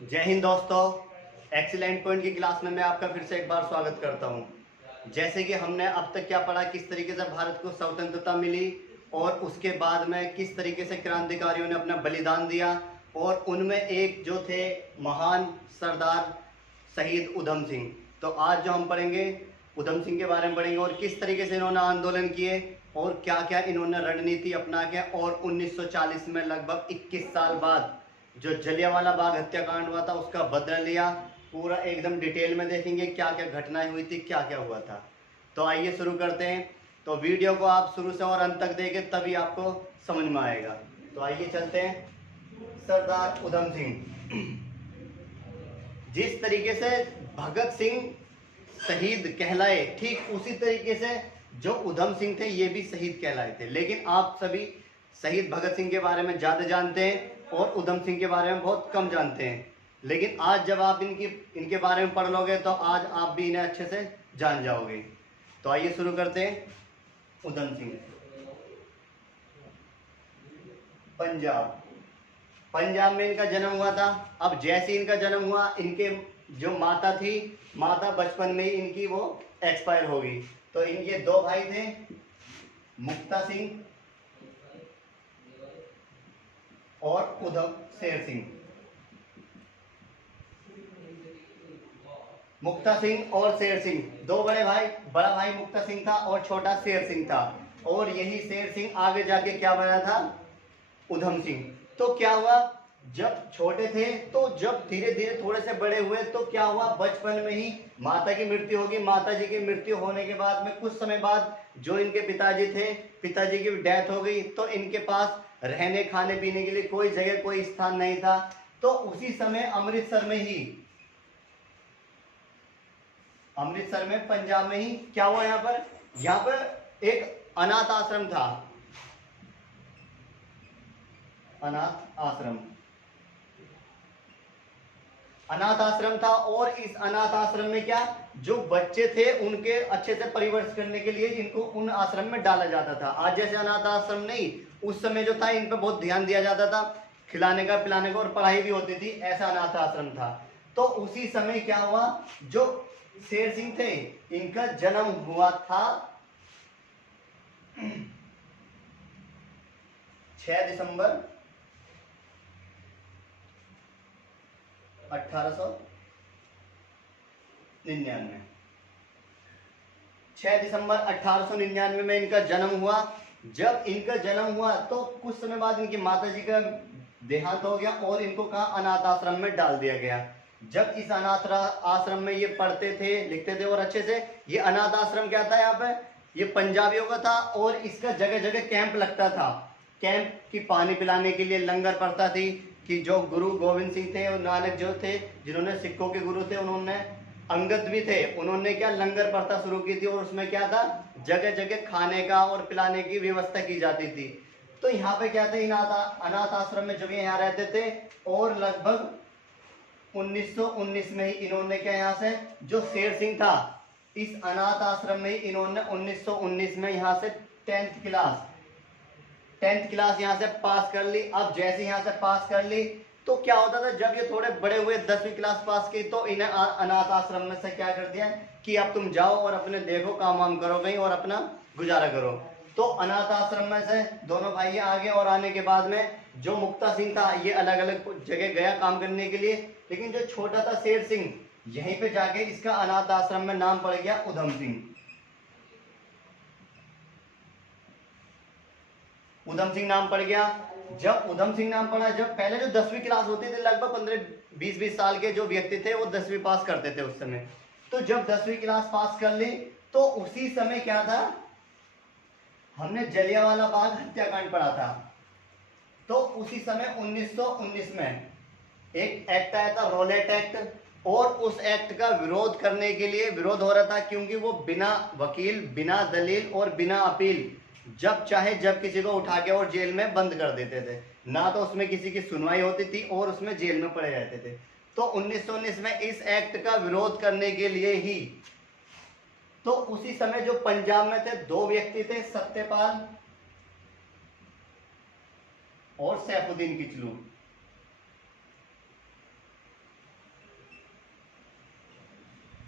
जय हिंद दोस्तों। Excellent point की क्लास में मैं आपका फिर से एक बार स्वागत करता हूं। जैसे कि हमने अब तक क्या पढ़ा, किस तरीके से भारत को स्वतंत्रता मिली और उसके बाद में किस तरीके से क्रांतिकारियों ने अपना बलिदान दिया, और उनमें एक जो थे महान सरदार शहीद उधम सिंह। तो आज जो हम पढ़ेंगे उधम सिंह के बारे में पढ़ेंगे और किस तरीके से इन्होंने आंदोलन किए और क्या क्या इन्होंने रणनीति अपना के, और 1940 में लगभग 21 साल बाद जो जलियांवाला बाग हत्याकांड हुआ था उसका बदला लिया। पूरा एकदम डिटेल में देखेंगे क्या क्या घटनाएं हुई थी, क्या क्या हुआ था। तो आइए शुरू करते हैं। तो वीडियो को आप शुरू से और अंत तक देखें तभी आपको समझ में आएगा। तो आइए चलते हैं। सरदार उधम सिंह, जिस तरीके से भगत सिंह शहीद कहलाए, ठीक उसी तरीके से जो उधम सिंह थे ये भी शहीद कहलाए थे। लेकिन आप सभी शहीद भगत सिंह के बारे में ज़्यादा जानते हैं और उधम सिंह के बारे में बहुत कम जानते हैं। लेकिन आज जब आप इनके बारे में पढ़ लोगे तो आज आप भी इन्हें अच्छे से जान जाओगे। तो आइए शुरू करते हैं। उधम सिंह, पंजाब, पंजाब में इनका जन्म हुआ था। अब जैसे इनका जन्म हुआ, इनके जो माता थी, माता बचपन में ही इनकी वो एक्सपायर हो गई। तो इनके दो भाई थे, मुक्ता सिंह और उधम शेर सिंह। मुक्ता सिंह और शेर सिंह दो बड़े भाई, बड़ा भाई मुक्ता सिंह था और छोटा शेर सिंह था। और यही शेर सिंह आगे जाके क्या बना था, उधम सिंह। तो क्या हुआ, जब छोटे थे तो जब धीरे धीरे थोड़े से बड़े हुए तो क्या हुआ, बचपन में ही माता की मृत्यु होगी। माता जी की मृत्यु होने के बाद में कुछ समय बाद जो इनके पिताजी थे, पिताजी की डेथ हो गई। तो इनके पास रहने खाने पीने के लिए कोई जगह, कोई स्थान नहीं था। तो उसी समय अमृतसर में ही, अमृतसर में पंजाब में ही क्या हुआ, यहाँ पर एक अनाथ आश्रम था। अनाथ आश्रम, अनाथ आश्रम था। और इस अनाथ आश्रम में क्या, जो बच्चे थे उनके अच्छे से परिवर्तन करने के लिए इनको उन आश्रम में डाला जाता था। आज जैसे अनाथ आश्रम नहीं, उस समय जो था इन पर बहुत ध्यान दिया जाता था, खिलाने का पिलाने का, और पढ़ाई भी होती थी। ऐसा अनाथ आश्रम था। तो उसी समय क्या हुआ, जो शेर सिंह थे इनका जन्म हुआ था 6 दिसंबर 1899। 6 दिसंबर 1899 में इनका जन्म हुआ। जब इनका जन्म हुआ तो कुछ समय बाद इनकी माता जी का देहांत हो गया और इनको कहा अनाथ आश्रम में डाल दिया गया। जब इस अनाथ आश्रम में ये पढ़ते थे, लिखते थे और अच्छे से, ये अनाथ आश्रम क्या था, यहाँ पे ये पंजाबियों का था और इसका जगह जगह कैंप लगता था। कैंप की पानी पिलाने के लिए लंगर पड़ता थी कि जो गुरु गोविंद सिंह थे और नानक जो थे, जिन्होंने सिखों के गुरु थे, उन्होंने अंगद भी थे, उन्होंने क्या लंगर प्रथा शुरू की थी। और उसमें क्या था, जगह जगह खाने का और पिलाने की व्यवस्था की जाती थी। तो यहाँ पे क्या थे, अनाथ आश्रम में जब ये यहाँ रहते थे, और लगभग 1919 में ही इन्होंने क्या, यहाँ से जो शेर सिंह था इस अनाथ आश्रम में ही इन्होंने 1919 में यहाँ से 10th क्लास यहाँ से पास कर ली। अब जैसे यहाँ से पास कर ली तो क्या होता था, जब ये थोड़े बड़े हुए 10वीं क्लास पास की तो इन्हें अनाथ आश्रम में से क्या कर दिया कि अब तुम जाओ और अपने देखो काम वाम करो कहीं और अपना गुजारा करो। तो अनाथ आश्रम में से दोनों भाई आगे, और आने के बाद में जो मुक्ता सिंह था ये अलग अलग जगह गया काम करने के लिए। लेकिन जो छोटा था शेर सिंह, यहीं पे जाके इसका अनाथ आश्रम में नाम पड़ गया उधम सिंह। उधम सिंह नाम पड़ गया। जब उधम सिंह नाम पड़ा, जब पहले जो 10वीं क्लास होती थी, लगभग 15-20 साल के जो व्यक्ति थे वो 10वीं पास करते थे उस समय। तो जब 10वीं क्लास पास कर ली तो उसी समय क्या था, हमने जलियांवाला बाग हत्याकांड पढ़ा था। तो उसी समय 1919 में एक एक्ट आया था, रॉलेट एक्ट। और उस एक्ट का विरोध करने के लिए विरोध हो रहा था क्योंकि वो बिना वकील, बिना दलील और बिना अपील जब चाहे जब किसी को उठा के और जेल में बंद कर देते थे। ना तो उसमें किसी की सुनवाई होती थी और उसमें जेल में पड़े रहते थे। तो 1919 में इस एक्ट का विरोध करने के लिए ही, तो उसी समय जो पंजाब में थे दो व्यक्ति थे, सत्यपाल और सैफुद्दीन किचलू।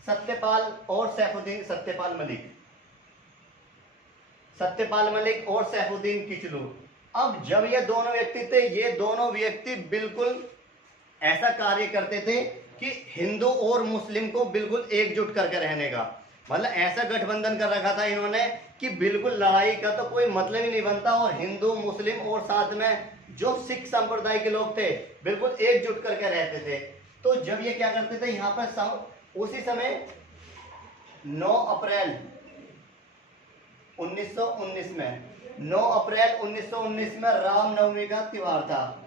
सत्यपाल और सैफुद्दीन सत्यपाल मलिक और सैफुद्दीन किचलू। अब जब ये दोनों व्यक्ति थे, ये दोनों व्यक्ति बिल्कुल ऐसा कार्य करते थे कि हिंदू और मुस्लिम को बिल्कुल एकजुट करके रहने का, मतलब ऐसा गठबंधन कर रखा था इन्होंने कि बिल्कुल लड़ाई का तो कोई मतलब ही नहीं बनता, और हिंदू मुस्लिम और साथ में जो सिख संप्रदाय के लोग थे बिल्कुल एकजुट करके रहते थे। तो जब ये क्या करते थे, यहाँ पर उसी समय 9 अप्रैल 1919 में 9 अप्रैल 1919 में रामनवमी का त्योहार था।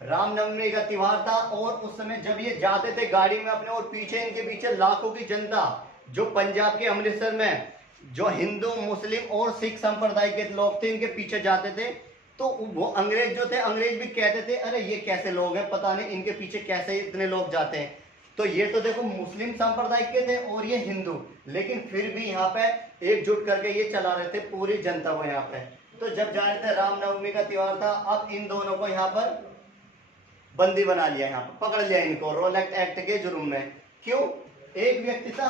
रामनवमी का त्योहार था, और उस समय जब ये जाते थे गाड़ी में अपने, और पीछे इनके पीछे लाखों की जनता जो पंजाब के अमृतसर में जो हिंदू मुस्लिम और सिख संप्रदाय के लोग थे इनके पीछे जाते थे। तो वो अंग्रेज जो थे, अंग्रेज भी कहते थे अरे ये कैसे लोग हैं, पता नहीं इनके पीछे कैसे इतने लोग जाते हैं। तो ये तो देखो मुस्लिम संप्रदाय के थे और ये हिंदू, लेकिन फिर भी यहाँ पे एकजुट करके ये चला रहे थे पूरी जनता को यहाँ पे। तो जब जा रहे थे, रामनवमी का त्योहार था, अब इन दोनों को यहाँ पर बंदी बना लिया, यहाँ पर पकड़ लिया इनको रोलेक्ट एक्ट के जुर्म में। क्यों? एक व्यक्ति था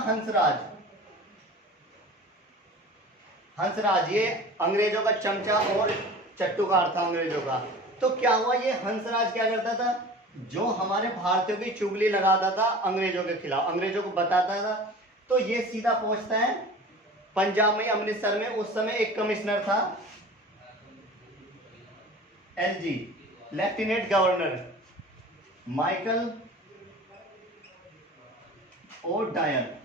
हंसराज, ये अंग्रेजों का चमचा और चट्टूकार था अंग्रेजों का। तो क्या हुआ, ये हंसराज क्या करता था, जो हमारे भारतीयों की चुगली लगाता था अंग्रेजों के खिलाफ, अंग्रेजों को बताता था। तो ये सीधा पहुंचता है पंजाब में, अमृतसर में उस समय एक कमिश्नर था LG, lieutenant governor Michael O'Dwyer.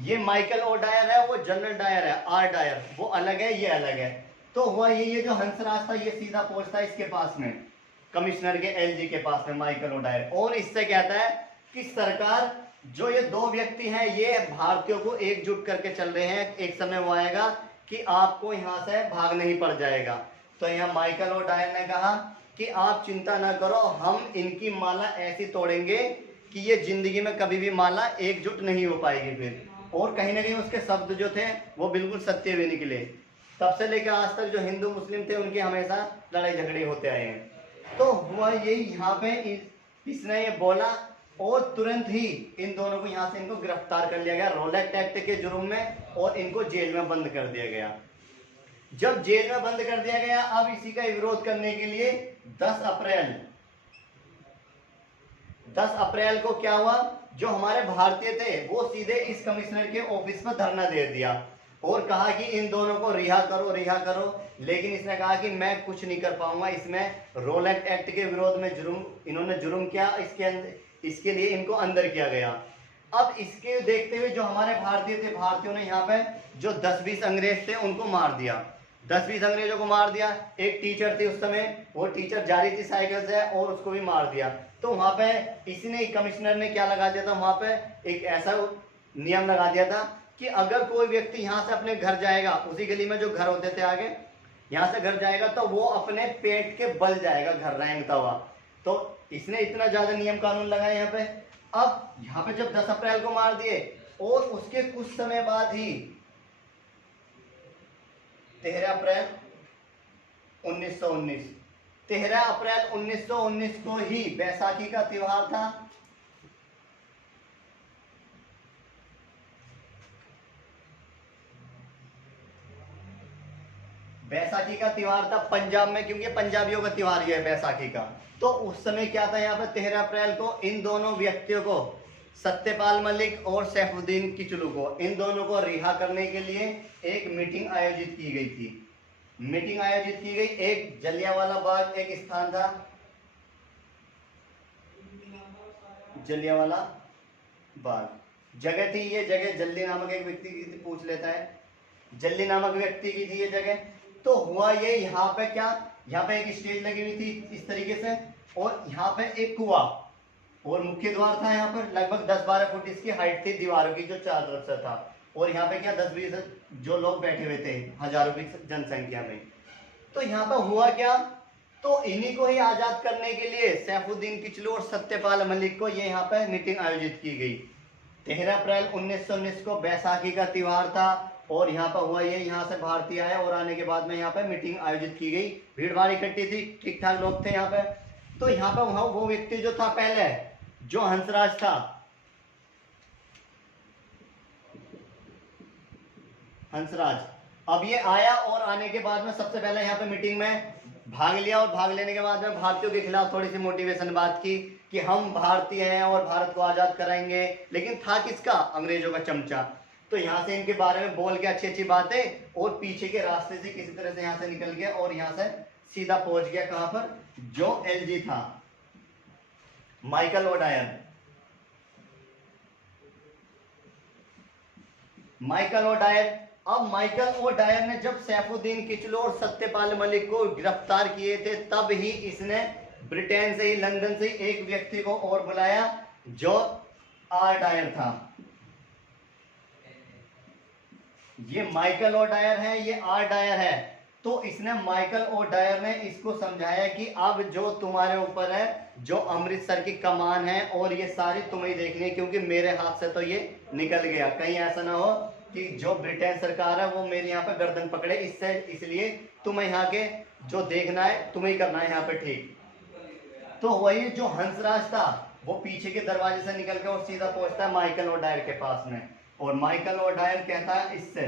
ये माइकल ओ डायर है, वो जनरल डायर है, आर डायर, वो अलग है, ये अलग है। तो हुआ ये जो हंसराज था ये सीधा पहुंचता है इसके पास में, कमिश्नर के एलजी के पास में, माइकल ओ डायर, और इससे कहता है कि सरकार जो ये दो व्यक्ति हैं ये भारतीयों को एकजुट करके चल रहे हैं, एक समय वो आएगा कि आपको यहाँ से भागना ही पड़ जाएगा। तो यहाँ माइकल ओ डायर ने कहा कि आप चिंता ना करो, हम इनकी माला ऐसी तोड़ेंगे कि ये जिंदगी में कभी भी माला एकजुट नहीं हो पाएगी फिर। और कहीं ना कहीं उसके शब्द जो थे वो बिल्कुल सत्य भी निकले। तब से लेकर आज तक जो हिंदू मुस्लिम थे उनके हमेशा लड़ाई झगड़े होते आए हैं। तो हुआ यही, यहाँ पे इसने ये बोला और तुरंत ही इन दोनों को यहाँ से इनको गिरफ्तार कर लिया गया रोलेक्ट एक्ट के जुर्म में, और इनको जेल में बंद कर दिया गया। जब जेल में बंद कर दिया गया, अब इसी का विरोध करने के लिए 10 अप्रैल को क्या हुआ, जो हमारे भारतीय थे वो सीधे इस कमिश्नर के ऑफिस में धरना दे दिया और कहा कि इन दोनों को रिहा करो। लेकिन इसने कहा कि मैं कुछ नहीं कर पाऊंगा, इसमें रोलेक्ट एक्ट के विरोध में इन्होंने जुर्म किया, इसके लिए इनको अंदर किया गया। अब इसके देखते हुए जो हमारे भारतीय थे, भारतीयों ने यहाँ पे जो 10-20 अंग्रेज थे उनको मार दिया, 10-20 अंग्रेजों को मार दिया। एक टीचर थी उस समय, वो टीचर जा रही थी साइकिल से और उसको भी मार दिया। तो वहां पे इसने, कमिश्नर ने क्या लगा दिया था, वहां पे एक ऐसा नियम लगा दिया था कि अगर कोई व्यक्ति यहाँ से अपने घर जाएगा, उसी गली में जो घर होते थे आगे, यहाँ से घर जाएगा तो वो अपने पेट के बल जाएगा घर रेंगता हुआ। तो इसने इतना ज्यादा नियम कानून लगाया यहाँ पे। अब यहाँ पे जब 10 अप्रैल को मार दिए और उसके कुछ समय बाद ही 13 अप्रैल 1919 को ही बैसाखी का त्योहार था। बैसाखी का त्योहार था पंजाब में, क्योंकि पंजाबियों का त्योहार है बैसाखी का। तो उस समय क्या था, यहाँ पर 13 अप्रैल को इन दोनों व्यक्तियों को, सत्यपाल मलिक और सैफुद्दीन किचलू को, इन दोनों को रिहा करने के लिए एक मीटिंग आयोजित की गई थी। एक जलियांवाला बाग एक स्थान था, जलियांवाला बाग जगह थी। ये जगह जल्दी नामक एक व्यक्ति की थी, पूछ लेता है, जल्दी नामक व्यक्ति की थी ये जगह। तो हुआ ये, यहाँ पे क्या, यहाँ पे एक स्टेज लगी हुई थी इस तरीके से, और यहाँ पे एक कुआं और मुख्य द्वार था। यहाँ पर लगभग 10-12 फुट इसकी हाइट थी दीवारों की, जो चारों तरफ से था। और यहाँ पे क्या 10-20 जो लोग बैठे हुए थे हजारों की जनसंख्या में। तो यहाँ पर हुआ क्या, तो इन्हीं को ही आजाद करने के लिए सैफुद्दीन किचलू और सत्यपाल मलिक को ये यहाँ पे मीटिंग आयोजित की गई। 13 अप्रैल 1919 को बैसाखी का त्योहार था, और यहाँ पर हुआ ये, यहाँ से भारतीय आए और आने के बाद में यहाँ पे मीटिंग आयोजित की गई। भीड़ भाड़ इकट्ठी थी, ठीक ठाक लोग थे यहाँ पे। तो यहाँ पे वहाँ वो व्यक्ति जो था पहले, जो हंसराज था, हंसराज। अब ये आया और आने के बाद में सबसे पहले यहाँ पे मीटिंग में भाग लिया और भाग लेने के बाद में भारतीयों के खिलाफ थोड़ी सी मोटिवेशन बात की कि हम भारतीय हैं और भारत को आजाद कराएंगे, लेकिन था किसका? अंग्रेजों का चमचा। तो यहाँ से इनके बारे में बोल के अच्छी अच्छी बातें और पीछे के रास्ते से किसी तरह से यहाँ से निकल गया और यहाँ से सीधा पहुंच गया कहां पर? जो एलजी था, माइकल ओडायर। Michael O'Dwyer. अब माइकल ओडायर ने जब सैफुद्दीन किचलू और सत्यपाल मलिक को गिरफ्तार किए थे, तब ही इसने ब्रिटेन से ही, लंदन से ही एक व्यक्ति को और बुलाया जो आर डायर था। ये माइकल ओडायर है, ये आर डायर है। तो इसने माइकल ओडायर ने इसको समझाया कि अब जो तुम्हारे ऊपर है, जो अमृतसर की कमान है और ये सारी तुम्हें देखनी है, क्योंकि मेरे हाथ से तो ये निकल गया। कहीं ऐसा ना हो कि जो ब्रिटेन सरकार है वो मेरे यहाँ पे गर्दन पकड़े, इसलिए तुम्हें यहाँ के जो देखना है तुम्हें करना है यहाँ पे, ठीक। तो वही जो हंसराज था वो पीछे के दरवाजे से निकल के और सीधा पहुंचता है माइकल ओडायर के पास में, और माइकल ओडायर कहता है इससे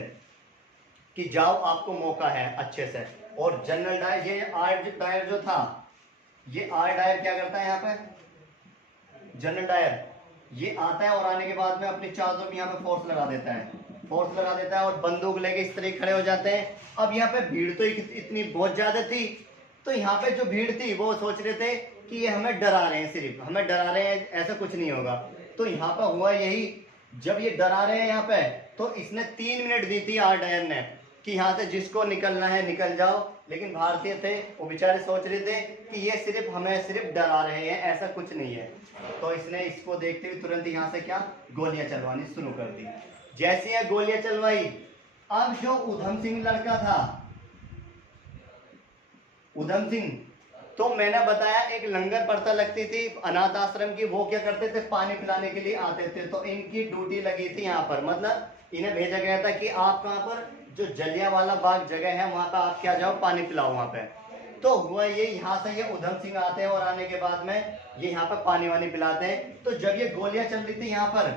कि जाओ, आपको मौका है अच्छे से। और जनरल डायर, ये आर डायर जो था, ये आर डायर क्या करता है यहाँ पे? जनरल डायर ये आता है और आने के बाद में अपनी चारों तरफ यहाँ पे फोर्स लगा देता है, और बंदूक लेके इस तरह खड़े हो जाते हैं। अब यहाँ पे भीड़ तो इतनी बहुत ज्यादा थी, तो यहाँ पे जो भीड़ थी वो सोच रहे थे कि ये हमें डरा रहे हैं, सिर्फ हमें डरा रहे हैं, ऐसा कुछ नहीं होगा। तो यहाँ पे हुआ यही, जब ये डरा रहे हैं यहाँ पे, तो इसने 3 मिनट दी थी आर डायर ने कि यहाँ से जिसको निकलना है निकल जाओ, लेकिन भारतीय थे वो बेचारे सोच रहे थे कि ये सिर्फ हमें सिर्फ डरा रहे हैं, ऐसा कुछ नहीं है। तो इसने इसको देखते हुए तुरंत यहाँ से क्या, गोलियां चलवानी शुरू कर दी। जैसी है गोलियां चलवाई, अब जो उधम सिंह लड़का था, उधम सिंह, तो मैंने बताया एक लंगर प्रथा लगती थी अनाथ आश्रम की, वो क्या करते थे, पानी पिलाने के लिए आते थे। तो इनकी ड्यूटी लगी थी यहाँ पर, मतलब इन्हें भेजा गया था कि आप कहाँ पर, जो जलियांवाला बाग जगह है वहां पर आप क्या जाओ, पानी पिलाओ वहां पे। तो हुआ ये, यहाँ से ये उधम सिंह आते हैं और आने के बाद में ये यहाँ पर पानी वानी पिलाते हैं। तो जब ये गोलियां चल रही थी यहाँ पर,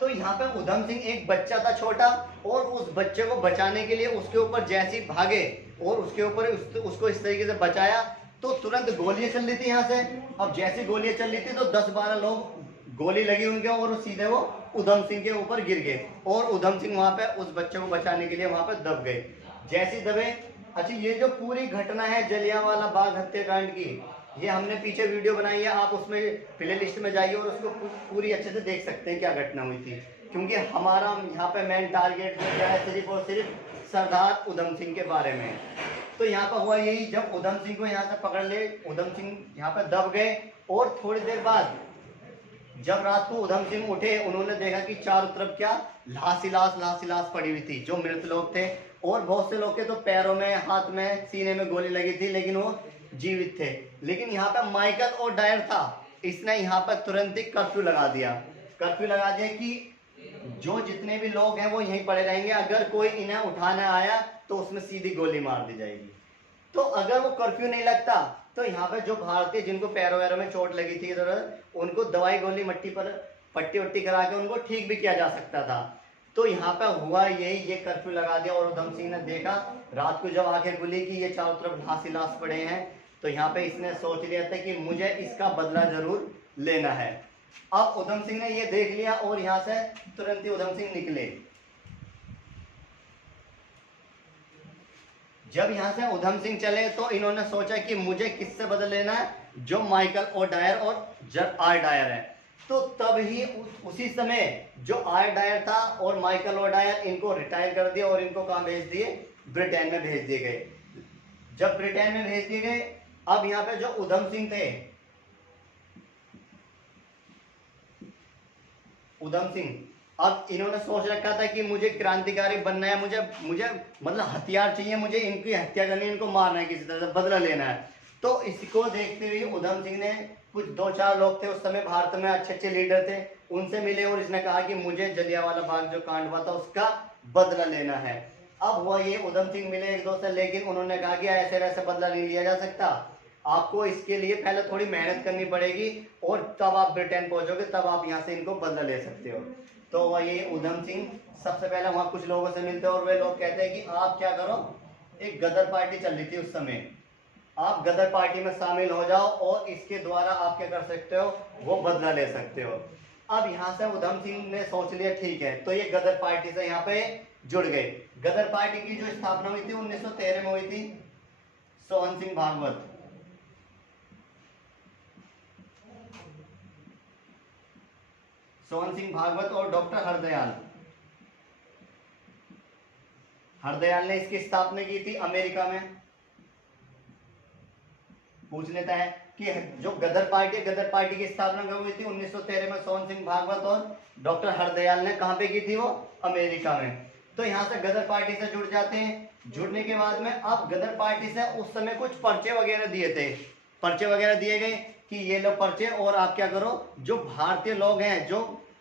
तो यहाँ पे उधम सिंह, एक बच्चा था छोटा, और उस बच्चे को बचाने के लिए उसके ऊपर जैसे ही भागे और उसके ऊपर उसको इस तरीके से बचाया, तो तुरंत गोलियां चल रही थी यहाँ से। अब जैसी गोलियां चल रही थी तो 10-12 लोग गोली लगी उनके और सीधे वो उधम सिंह के ऊपर गिर गए, और उधम सिंह वहां पे उस बच्चे को बचाने के लिए वहां पे दब गए। जैसे दबे, अच्छा ये जो पूरी घटना है जलियांवाला बाग हत्याकांड की, ये हमने पीछे वीडियो बनाई है, आप उसमें प्ले लिस्ट में जाइए और उसको पूरी अच्छे से देख सकते हैं क्या घटना हुई थी। क्योंकि हमारा यहाँ पे मेन टारगेट जो क्या है, सिर्फ और सिर्फ सरदार उधम सिंह के बारे में। तो यहाँ पर हुआ यही, जब उधम सिंह को यहाँ से पकड़ ले, उधम सिंह यहाँ पे दब गए, और थोड़ी देर बाद जब रात को उधम सिंह उठे, उन्होंने देखा कि चारों तरफ क्या, लाश ही लाश पड़ी हुई थी, जो मृत लोग थे। और बहुत से लोग के तो पैरों में, हाथ में, सीने में गोली लगी थी, लेकिन वो जीवित थे। लेकिन यहाँ पे माइकल ओडायर था, इसने यहाँ पर तुरंत ही कर्फ्यू लगा दिया कि जो जितने भी लोग हैं वो यहीं पड़े रहेंगे, अगर कोई इन्हें उठाना आया तो उसमें सीधी गोली मार दी जाएगी। तो अगर वो कर्फ्यू नहीं लगता तो यहाँ पे जो भारतीय जिनको पैरों वैरों में चोट लगी थी इधर, उनको दवाई गोली मट्टी पर पट्टी वट्टी करा के उनको ठीक भी किया जा सकता था। तो यहाँ पे हुआ यही, ये कर्फ्यू लगा दिया। और उधम सिंह ने देखा रात को जब आंखें खुली कि ये चारों तरफ लाश ही लाश पड़े हैं, तो यहाँ पे इसने सोच लिया था कि मुझे इसका बदला जरूर लेना है। अब उधम सिंह ने ये देख लिया और यहाँ से तुरंत ही उधम सिंह निकले। जब यहाँ से उधम सिंह चले तो इन्होंने सोचा कि मुझे किससे बदल लेना है, जो माइकल ओडायर और जब आर डायर है। तो तब ही उसी समय जो आर डायर था और माइकल ओडायर, इनको रिटायर कर दिया और इनको कहाँ भेज दिए, ब्रिटेन में भेज दिए गए। जब ब्रिटेन में भेज दिए गए, अब यहाँ पे जो उधम सिंह थे, उधम सिंह, अब इन्होंने सोच रखा था कि मुझे क्रांतिकारी बनना है, मुझे मतलब हथियार चाहिए, मुझे इनकी हत्या करनी है, इनको मारना है, किसी तरह से बदला लेना है। तो इसको देखते हुए उधम सिंह ने कुछ 2-4 लोग थे उस समय भारत में, अच्छे लीडर थे, उनसे मिले और इसने कहा कि मुझे जलियांवाला बाग जो कांड हुआ था उसका बदला लेना है। अब हुआ ये, उधम सिंह मिले 1-2 से, लेकिन उन्होंने कहा कि ऐसे वैसे बदला नहीं लिया जा सकता, आपको इसके लिए पहले थोड़ी मेहनत करनी पड़ेगी और तब आप ब्रिटेन पहुंचोगे, तब आप यहाँ से इनको बदला ले सकते हो। तो वह ये उधम सिंह सबसे पहले वहां कुछ लोगों से मिलते हैं और वे लोग कहते हैं कि आप क्या करो, एक गदर पार्टी चल रही थी उस समय, आप गदर पार्टी में शामिल हो जाओ और इसके द्वारा आप क्या कर सकते हो, वो बदला ले सकते हो। अब यहाँ से उधम सिंह ने सोच लिया ठीक है, तो ये गदर पार्टी से यहाँ पे जुड़ गए। गदर पार्टी की जो स्थापना हुई थी 1913 में हुई थी, सोहन सिंह भागवत, सोहन सिंह भागवत और डॉक्टर हरदयाल ने इसकी स्थापना की थी अमेरिका में। पूछ लेता है कि जो गदर पार्टी की स्थापना कब हुई थी 1913 में, सोहन सिंह भागवत और डॉक्टर हरदयाल ने कहां पे की थी, वो अमेरिका में। तो यहां से गदर पार्टी से जुड़ जाते हैं। जुड़ने के बाद में अब गदर पार्टी से उस समय कुछ पर्चे वगैरह दिए थे, पर्चे वगैरह दिए गए कि ये लो पर्चे, और आप क्या करो, जो भारतीय लोग हैं जो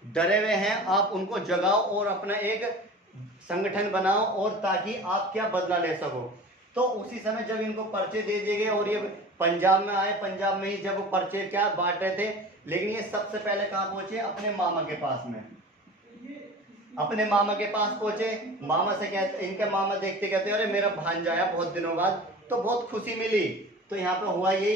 डरे हुए हैं आप उनको जगाओ और अपना एक संगठन बनाओ, और ताकि आप क्या बदला ले सको। तो उसी समय जब इनको पर्चे दे दिए गए और ये पंजाब में आए, पंजाब में ही जब वो पर्चे क्या बांट रहे थे, लेकिन ये सबसे पहले कहाँ पहुंचे, अपने मामा के पास में, अपने मामा के पास पहुंचे। मामा से कहते, इनके मामा देखते कहते अरे मेरा भांजा आया बहुत दिनों बाद, तो बहुत खुशी मिली। तो यहाँ पे हुआ यही,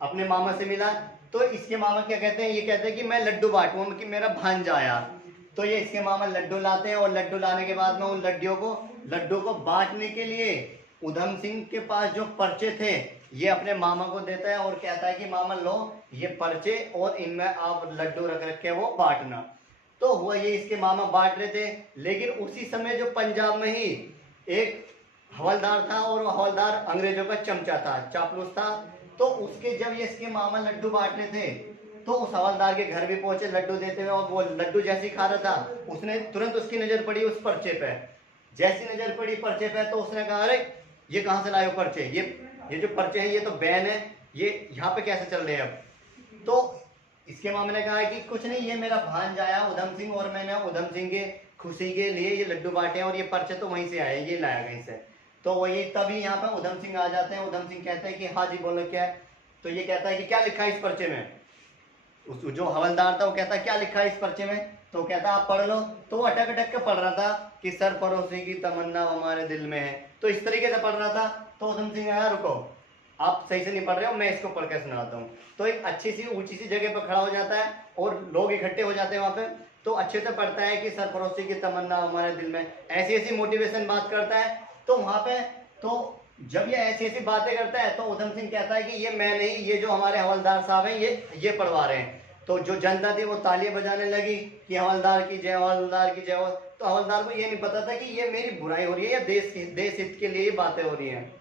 अपने मामा से मिला, तो इसके मामा क्या कहते हैं, ये कहते हैं कि मैं लड्डू बांटूं कि मेरा भांजा आया। तो ये इसके मामा लड्डू लाते हैं और लड्डू लाने के बाद में उन लड्डू को बांटने के लिए उधम सिंह के पास जो पर्चे थे ये अपने मामा को देता है और कहता है कि मामा लो ये पर्चे और इनमें आप लड्डू रख के वो बांटना। तो हुआ ये, इसके मामा बांट रहे थे, लेकिन उसी समय जो पंजाब में ही एक हवलदार था और वो हवलदार अंग्रेजों का चमचा था, चापलूस था। तो उसके जब ये इसके मामा लड्डू बांट रहे थे तो उस हवलदार के घर भी पहुंचे लड्डू देते हुए, और वो लड्डू जैसे खा रहा था उसने तुरंत उसकी नजर पड़ी उस पर्चे पे। जैसी नजर पड़ी पर्चे पे तो उसने कहा अरे ये कहाँ से लाए हो पर्चे, ये जो पर्चे हैं ये तो बैन है, ये यहाँ पे कैसे चल रहे हैं अब। तो इसके मामा ने कहा कि कुछ नहीं, ये मेरा भांजा आया उधम सिंह और मैंने उधम सिंह के खुशी के लिए ये लड्डू बांटे और ये पर्चे तो वहीं से आए, ये लाया कहीं से। तो वही तभी यहाँ पे उधम सिंह आ जाते हैं। उधम सिंह कहते हैं कि हाँ जी बोलो क्या है। तो ये कहता है कि क्या लिखा है इस पर्चे में, उस जो हवलदार था वो कहता है क्या लिखा है इस पर्चे में, तो कहता आप पढ़ लो। तो वो अटक अटक के पढ़ रहा था कि सरफरोशी की तमन्ना हमारे दिल में है, तो इस तरीके से पढ़ रहा था। तो उधम सिंह आया रुको आप सही से नहीं पढ़ रहे हो, मैं इसको पढ़ के सुनाता हूँ। तो एक अच्छी सी ऊंची सी जगह पर खड़ा हो जाता है और लोग इकट्ठे हो जाते हैं वहां पे। तो अच्छे से पढ़ता है कि सरफरोशी की तमन्ना हमारे दिल में, ऐसी ऐसी मोटिवेशन बात करता है। तो वहां पे तो जब ये ऐसी ऐसी बातें करता है तो उधम सिंह कहता है कि ये मैं नहीं, ये जो हमारे हवलदार साहब हैं ये पढ़वा रहे हैं। तो जो जनता थी वो तालियां बजाने लगी कि हवलदार की जय, हवलदार की जय हो। तो हवलदार को ये नहीं पता था कि ये मेरी बुराई हो रही है या देश हित के लिए बातें हो रही हैं।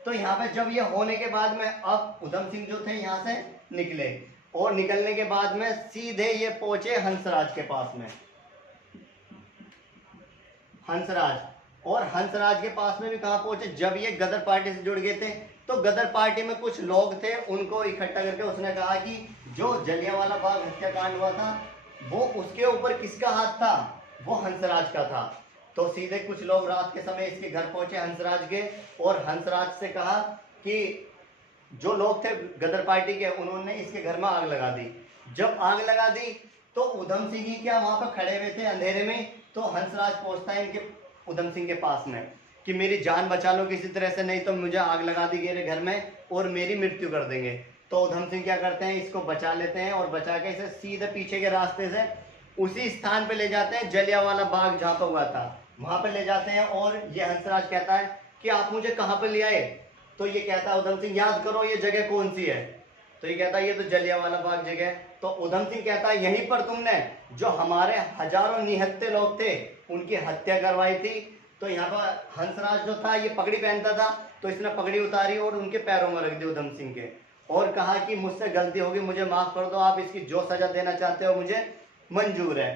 तो यहाँ पे जब ये होने के बाद में अब उधम सिंह जो थे यहाँ से निकले, और निकलने के बाद में सीधे ये पहुंचे हंसराज के पास में, हंसराज। और हंसराज के पास में भी कहाँ पहुंचे, जब ये गदर पार्टी से जुड़ गए थे तो गदर पार्टी में कुछ लोग थे, उनको इकट्ठा करके उसने कहा कि जो जलियांवाला बाग हत्याकांड हुआ था वो उसके ऊपर किसका हाथ था, वो हंसराज का था। तो सीधे कुछ लोग रात के समय इसके घर पहुंचे हंसराज के, और हंसराज से कहा कि जो लोग थे गदर पार्टी के उन्होंने इसके घर में आग लगा दी। जब आग लगा दी तो उधम सिंह ही क्या वहां पर खड़े हुए थे अंधेरे में। तो हंसराज पहुंचता है इनके उधम सिंह के पास में कि मेरी जान बचा लो किसी तरह से, नहीं तो मुझे आग लगा दी मेरे घर में और मेरी मृत्यु कर देंगे। तो उधम सिंह क्या करते हैं, इसको बचा लेते हैं और बचा के इसे सीधे पीछे के रास्ते से उसी स्थान पे ले जाते हैं जलियांवाला बाग जहाँ पर हुआ था वहां पे ले जाते हैं। और ये हंसराज कहता है कि आप मुझे कहाँ पर ले आए। तो ये कहता है उधम सिंह याद करो ये जगह कौन सी है। तो ये कहता है ये तो जलियांवाला बाग जगह। तो उधम सिंह कहता है यहीं पर तुमने जो हमारे हजारों निहत्थे लोग थे उनकी हत्या करवाई थी। तो यहाँ पर हंसराज जो था ये पगड़ी पहनता था, तो इसने पगड़ी उतारी और उनके पैरों में रख दी उधम सिंह के, और कहा कि मुझसे गलती होगी मुझे माफ कर दो, आप इसकी जो सजा देना चाहते हो मुझे मंजूर है।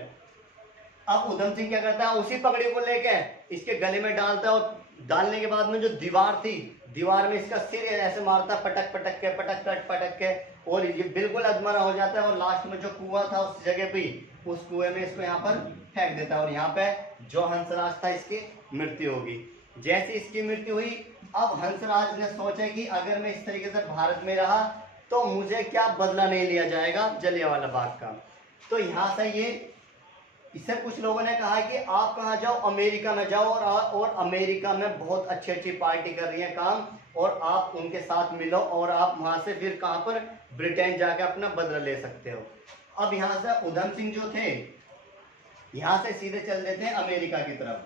अब उधम सिंह क्या करता है, उसी पगड़ी को लेके इसके गले में डालता है, और डालने के बाद में जो दीवार थी दीवार में इसका सिर ऐसे मारता पटक पटक के, और ये बिल्कुल अधमरा हो जाता है। और लास्ट में जो कुआं था उस जगह पे उस कुएं में इसको यहाँ पर फेंक देता है, और यहाँ पे जो हंसराज था इसकी मृत्यु होगी। जैसे इसकी मृत्यु हुई अब हंसराज ने सोचा कि अगर मैं इस तरीके से भारत में रहा तो मुझे क्या बदला नहीं लिया जाएगा जलियांवाला बाग का। तो यहाँ से ये इससे कुछ लोगों ने कहा कि आप कहाँ जाओ, अमेरिका में जाओ, और अमेरिका में बहुत अच्छी अच्छी पार्टी कर रही है काम, और आप उनके साथ मिलो और आप वहां से फिर कहां पर, ब्रिटेन जाके अपना बदला ले सकते हो। अब यहां से उधम सिंह जो थे, यहां से सीधे चल देते हैं अमेरिका की तरफ।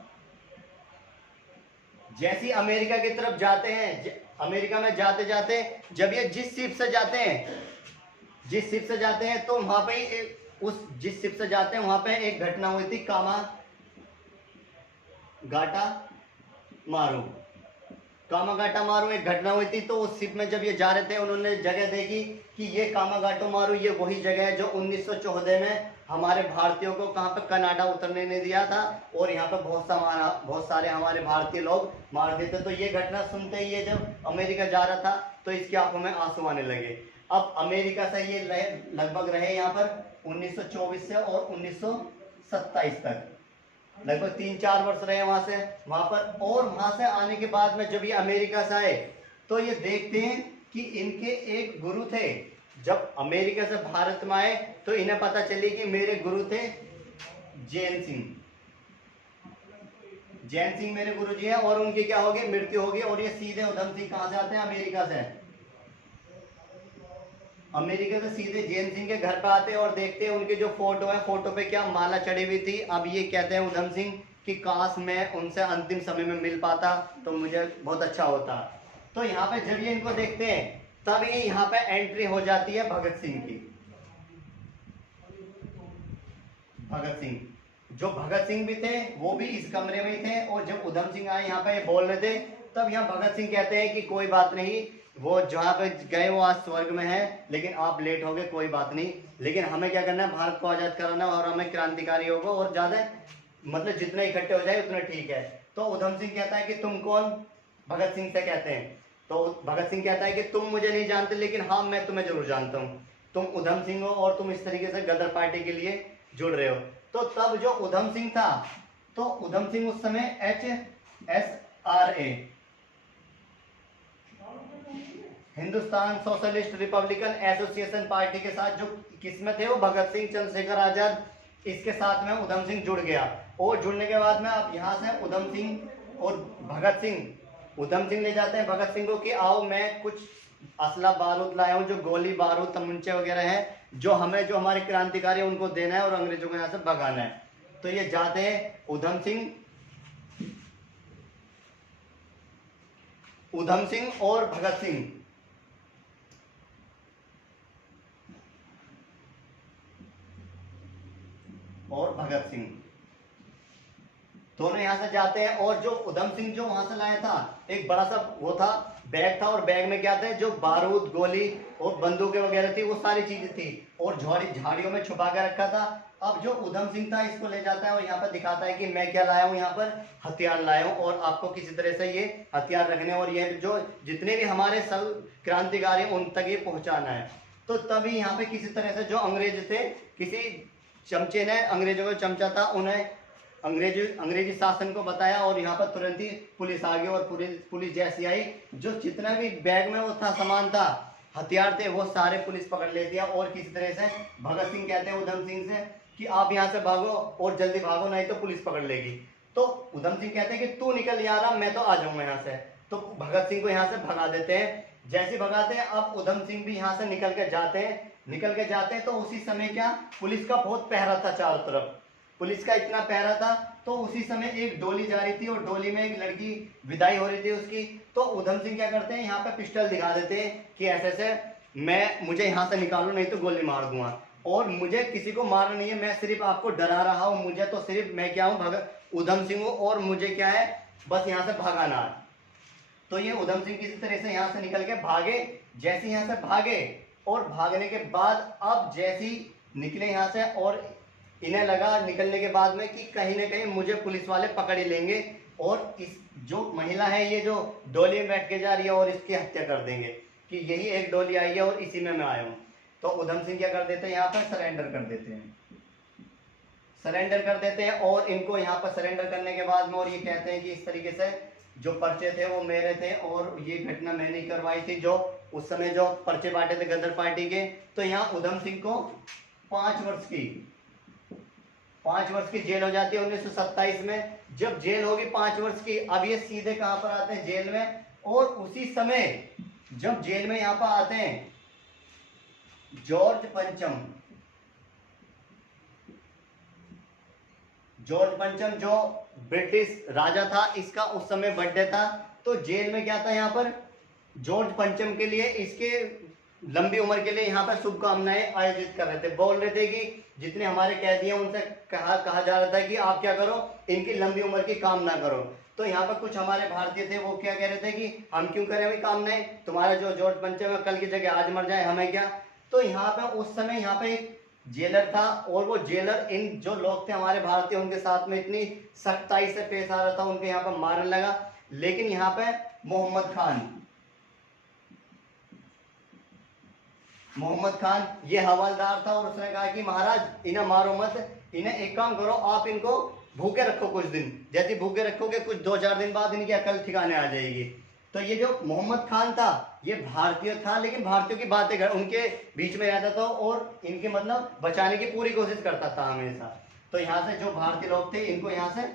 जैसे ही अमेरिका की तरफ जाते हैं, अमेरिका में जाते जाते जब ये जिस शिप से जाते हैं तो वहां पे जिस शिप से जाते हैं वहां पे एक घटना हुई थी, कामागाटा मारू एक घटना हुई थी। तो उस शिप में जब ये जा रहे थे, उन्होंने जगह देखी कि ये कामागाटो मारू ये वही जगह है जो 1914 में हमारे भारतीयों को कहां पे, कनाडा उतरने नहीं दिया था, और यहाँ पे बहुत सारे हमारे भारतीय लोग मार देते। तो ये घटना सुनते ही ये जब अमेरिका जा रहा था तो इसकी आंखों में आंसू आने लगे। अब अमेरिका से ये लगभग रहे यहाँ पर 1924 से और 1927 तक, लगभग 3-4 वर्ष रहे वहां से, वहां पर। और वहां से आने के बाद में जब ये अमेरिका से आए तो ये देखते हैं कि इनके एक गुरु थे। जब अमेरिका से भारत में आए तो इन्हें पता चली कि मेरे गुरु थे जैन सिंह मेरे गुरु जी हैं, और उनकी क्या होगी, मृत्यु होगी। और ये सीधे उधम सिंह कहां से आते हैं, अमेरिका से सीधे जैन सिंह के घर पे आते हैं और देखते हैं उनके जो फोटो है, फोटो पे क्या माला चढ़ी हुई थी। अब ये कहते हैं उधम सिंह कि काश मैं उनसे अंतिम समय में मिल पाता तो मुझे बहुत अच्छा होता। तो यहाँ पे जब ये इनको देखते हैं तब ये यहाँ पे एंट्री हो जाती है भगत सिंह की। जो भगत सिंह भी थे वो भी इस कमरे में ही थे, और जब उधम सिंह आए यहाँ पे बोल रहे थे तब यहाँ भगत सिंह कहते हैं कि कोई बात नहीं, वो जहाँ पे गए वो आज स्वर्ग में है, लेकिन आप लेट हो गए, कोई बात नहीं, लेकिन हमें क्या करना है, भारत को आजाद कराना, और हमें क्रांतिकारी होगा, और ज्यादा मतलब जितने इकट्ठे हो जाए उतना ठीक है। तो उधम सिंह कहता है कि तुम कौन, भगत सिंह से कहते हैं। तो भगत सिंह कहता है कि तुम मुझे नहीं जानते, लेकिन हाँ मैं तुम्हें जरूर जानता हूँ, तुम उधम सिंह हो और तुम इस तरीके से गदर पार्टी के लिए जुड़ रहे हो। तो तब जो उधम सिंह था, तो उधम सिंह उस समय HSRA, Hindustan socialist Republican association party के साथ जो किसमें थे, वो भगत सिंह, चंद्रशेखर आजाद, इसके साथ में उधम सिंह जुड़ गया। और जुड़ने के बाद में अब यहाँ से उधम सिंह और भगत सिंह, उधम सिंह ले जाते हैं भगत सिंह को कि आओ मैं कुछ असला बारूद लाया हूँ, जो गोली बारूद तमुंचे वगैरह है, जो हमारे क्रांतिकारी उनको देना है और अंग्रेजों को यहाँ से भगाना है। तो ये जाते हैं उधम सिंह और भगत सिंह, दोनों यहाँ से जाते हैं। और जो उधम सिंह जो वहां से लाया था, एक बड़ा सा वो था, बैग था, और बैग में क्या था, जो बारूद, गोली और बंदूकें वगैरह थी, वो सारी चीजें थी, और झाड़ियों में छुपा कर रखा था। अब जो उधम सिंह था इसको ले जाता है और यहाँ पर दिखाता है कि मैं क्या लाया हूँ, यहाँ पर हथियार लाया हूँ, और आपको किसी तरह से ये हथियार रखने, और ये जो जितने भी हमारे सब क्रांतिकारी उन तक ये पहुंचाना है। तो तभी यहाँ पे किसी तरह से जो अंग्रेज थे, किसी चमचे ने, अंग्रेजों का चमचा था, उन्हें अंग्रेजी शासन को बताया, और यहाँ पर तुरंत ही पुलिस आ गई। और पुलिस जैसी आई, जो जितना भी बैग में वो था, सामान था, हथियार थे, वो सारे पुलिस पकड़ लेती है। और किसी तरह से भगत सिंह कहते हैं उधम सिंह से कि आप यहाँ से भागो, और जल्दी भागो, नहीं तो पुलिस पकड़ लेगी। तो उधम सिंह कहते हैं कि तू निकल यहाँ रहा, मैं तो आ जाऊंगा यहाँ से। तो भगत सिंह को यहाँ से भगा देते हैं। जैसे भगाते हैं, अब उधम सिंह भी यहाँ से निकल के जाते हैं। तो उसी समय क्या, पुलिस का बहुत पहरा था, चारों तरफ पुलिस का इतना पहरा था। तो उसी समय एक डोली जा रही थी, और डोली में एक लड़की विदाई हो रही थी उसकी। तो उधम सिंह क्या करते हैं, यहाँ पे पिस्टल दिखा देते हैं कि ऐसे मुझे यहाँ से निकालो, नहीं तो गोली मार दूंगा, और मुझे किसी को मारना नहीं है, मैं सिर्फ आपको डरा रहा हूँ, मुझे तो सिर्फ, मैं क्या हूँ, उधम सिंह हूँ, और मुझे क्या है, बस यहाँ से भगाना है। तो ये उधम सिंह किसी तरह से यहाँ से निकल के भागे। जैसे यहाँ से भागे, और भागने के बाद अब जैसी निकले यहाँ से, और इन्हें लगा निकलने के बाद में कि कहीं ना कहीं मुझे पुलिस वाले पकड़ ही लेंगे, और इस जो महिला है, ये जो डोली में बैठ के जा रही है, और इसकी हत्या कर देंगे, कि यही एक डोली आई है और इसी में मैं आया हूँ। तो उधम सिंह क्या कर देते हैं, यहाँ पर सरेंडर कर देते हैं, और इनको यहाँ पर सरेंडर करने के बाद में, और ये कहते हैं कि इस तरीके से जो पर्चे थे वो मेरे थे, और ये घटना मैंने करवाई थी, जो उस समय जो पर्चे बांटे थे गदर पार्टी के। तो यहाँ उधम सिंह को 5 वर्ष की 5 वर्ष की जेल हो जाती है 1927 में। जब जेल होगी 5 वर्ष की, अब ये सीधे कहां पर आते हैं, जेल में। और उसी समय जब जेल में यहां पर आते हैं जॉर्ज पंचम, जॉर्ज पंचम जो ब्रिटिश राजा था, इसका उस समय बर्थडे था। तो जेल में क्या था, यहाँ पर जॉर्ज पंचम के लिए, इसके लंबी उम्र के लिए यहाँ पर शुभकामनाएं आयोजित कर रहे थे। बोल रहे थे कि जितने हमारे कैदी हैं उनसे कहा जा रहा था कि आप क्या करो, इनकी लंबी उम्र की कामना करो। तो यहाँ पर कुछ हमारे भारतीय थे, वो क्या कह रहे थे कि हम क्यों करें भाई कामनाएं, तुम्हारा जो जॉर्ज पंचम है कल की जगह आज मर जाए, हमें क्या। तो यहाँ पे उस समय यहाँ पे एक जेलर था, और वो जेलर इन जो लोग थे हमारे भारतीय, उनके साथ में इतनी सख्ताई से पेश आ रहा था, उनके यहाँ पर मारने लगा। लेकिन यहाँ पे मोहम्मद खान ये हवलदार था, और उसने कहा कि महाराज इन्हें मारो मत, इन्हें एक काम करो, आप इनको भूखे रखो कुछ दिन। जैसे भूखे रखोगे कुछ 2-4 दिन बाद इनकी अकल ठिकाने आ जाएगी। तो ये जो मोहम्मद खान था ये भारतीय था, लेकिन भारतीयों की बातें कर उनके बीच में रहता था और इनके मतलब बचाने की पूरी कोशिश करता था हमेशा। तो यहाँ से जो भारतीय लोग थे इनको यहाँ से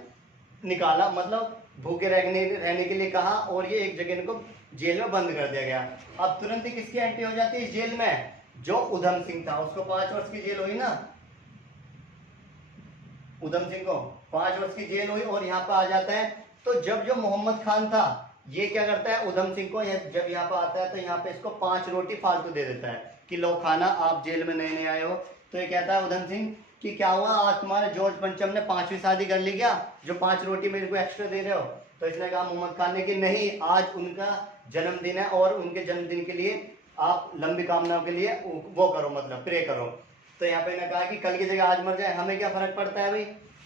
निकाला, मतलब भूखे रहने के लिए कहा, और ये एक जगह इनको जेल में बंद कर दिया गया। अब तुरंत ही किसकी एंट्री हो जाती है इस जेल में, जो उधम सिंह था, उसको 5 वर्ष की जेल हुई ना, उधम सिंह को 5 वर्ष की जेल हुई, और यहाँ पर आ जाता है। तो जब जो मोहम्मद खान था ये क्या करता है, उधम सिंह को जब यहाँ पर आता है तो यहाँ पे इसको 5 रोटी फालतू दे देता है कि लो खाना, आप जेल में नए नए आए हो। तो ये कहता है उधम सिंह कि क्या हुआ, आज तुम्हारे जॉर्ज पंचम ने 5वीं शादी कर ली क्या, जो 5 रोटी मेरे को एक्स्ट्रा दे रहे हो। तो इसने कहा मोहम्मद खान ने कि नहीं, आज उनका जन्मदिन है, और उनके जन्मदिन के लिए आप लंबी कामनाओं के लिए वो करो, मतलब प्रे करो। तो यहाँ पे इन्होंने कहा कि कल की जगह आज मर जाए, हमें क्या फर्क पड़ता है भाई।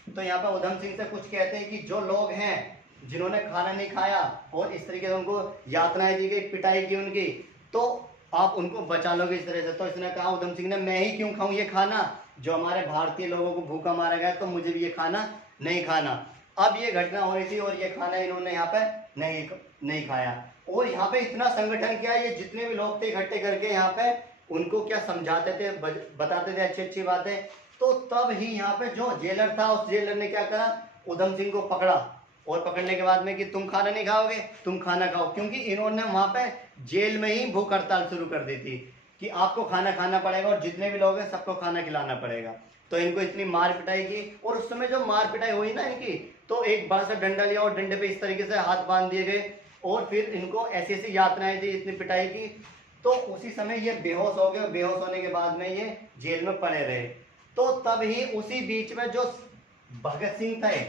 तो यहाँ पर उधम सिंह से कुछ कहते हैं कि जो लोग हैं जिन्होंने खाना नहीं खाया और इस तरीके से उनको यातनाएं दी गई, पिटाई की उनकी, तो आप उनको बचा लोगे इस तरह से। तो इसने कहा उधम सिंह ने, मैं ही क्यों खाऊं ये खाना, जो हमारे भारतीय लोगों को भूखा मारा गया, तो मुझे भी ये खाना नहीं खाना। अब ये घटना हो रही थी और ये खाना इन्होंने यहाँ पे नहीं खाया, और यहाँ पे इतना संगठन किया, ये जितने भी लोग थे इकट्ठे करके यहाँ पे उनको क्या समझाते थे, बताते थे अच्छी अच्छी बातें। तो तब ही यहाँ पे जो जेलर था उस जेलर ने क्या करा, उधम सिंह को पकड़ा, और पकड़ने के बाद में कि तुम खाना नहीं खाओगे, तुम खाना खाओ, क्योंकि इन्होंने वहां पे जेल में ही भूख हड़ताल शुरू कर दी थी कि आपको खाना खाना पड़ेगा, और जितने भी लोग हैं सबको खाना खिलाना पड़ेगा। तो इनको इतनी मार पिटाई की, और उस समय जो मार पिटाई हुई ना इनकी, तो एक बड़ा सा डंडा लिया और डंडे पे इस तरीके से हाथ बांध दिए गए, और फिर इनको ऐसी ऐसी यातनाएं दी, इतनी पिटाई की। तो उसी समय ये बेहोश हो गए, बेहोश होने के बाद में ये जेल में पड़े रहे। तो तब ही उसी बीच में जो भगत सिंह थे,